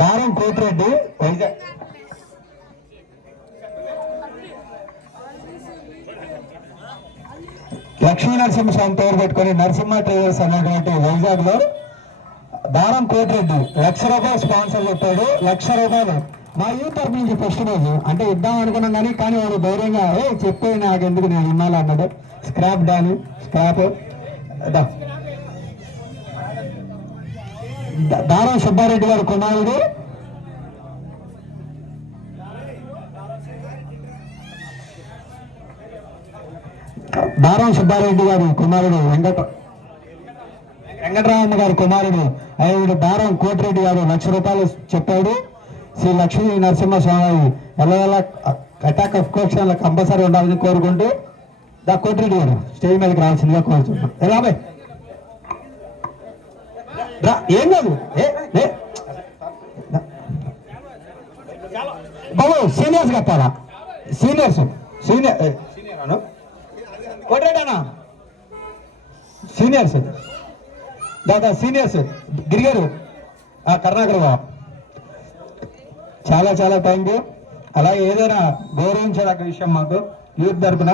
దారం కోతిరెడ్డి వైజాగ్. లక్ష్మీ నరసింహస్వామి పేరు పెట్టుకుని నరసింహ ట్రేడర్స్ అనేటువంటి వైజాగ్ లో దారం కోటిరెడ్డి ₹1,00,000 స్పాన్సర్ చెప్పాడు. ₹1,00,000 మా యూత్ తరపు నుంచి ఫస్ట్ రోజు అంటే ఇద్దాం అనుకున్నాం కానీ వాడు ధైర్యంగా చెప్పే నాకు ఎందుకు నేను ఇన్నాళ్ళు అన్నాడు. స్క్రాప్ డాని స్క్రాప్ దారం సుబ్బారెడ్డి గారి కుమారుడు దారం సుబ్బారెడ్డి గారి కుమారుడు వెంకటరామయ్య గారి కుమారుడు ఆయన దారం కోటిరెడ్డి గారు ₹1,00,000 చెప్పాడు. శ్రీ లక్ష్మీ నరసింహస్వామి ఎలా అటాక్ ఆఫ్ కోక్షన్లో కంపల్సరీ ఉండాలని కోరుకుంటూ కోటిరెడ్డి గారు స్టేజ్ మీదకి రావాల్సిందిగా కోరుతున్నాం. రాబాయ్ ఏం కాదు బాబు సీనియర్స్ కట్టాలా సీనియర్ కోటిరెడ్డి అన్న సీనియర్స్ దాదా సీనియర్స్ గిరిగారు కరుణాకర్ బాబు చాలా చాలా థ్యాంక్ యూ. అలాగే ఏదైనా గౌరవించదగ్గ విషయం మాకు యూత్ తరఫున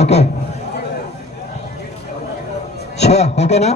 ఓకే ఓకేనా.